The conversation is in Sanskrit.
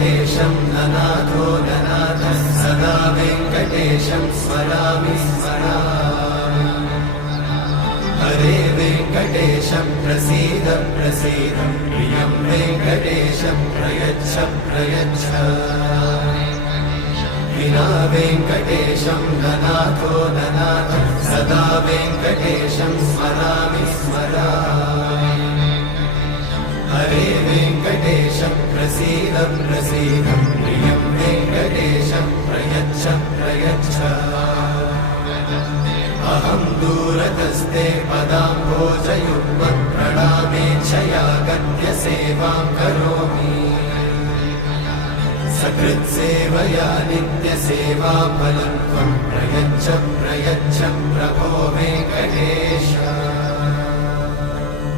वेङ्कटेशं ननाथो ननाथः सदा वेङ्कटेशं स्मरामि स्मरामि हरे वेङ्कटेशं प्रसीद प्रसीद प्रियं वेङ्कटेशं प्रयच्छ प्रयच्छ विना वेङ्कटेशं ननाथो ननाथः सदा वेङ्कटेशं स्मरामि स्मरामि हरे वेङ्कटेशं प्रसीद प्रसीद प्रियं वेङ्कटेशं प्रयच्छ प्रयच्छ अहं दूरतस्ते पदाम्भोजयुग्मं प्रणामेच्छया गद्य सेवां करोमि सकृत्सेवया नित्यसेवाफलं त्वं प्रयच्छ प्रयच्छ प्रभो वेङ्कटेश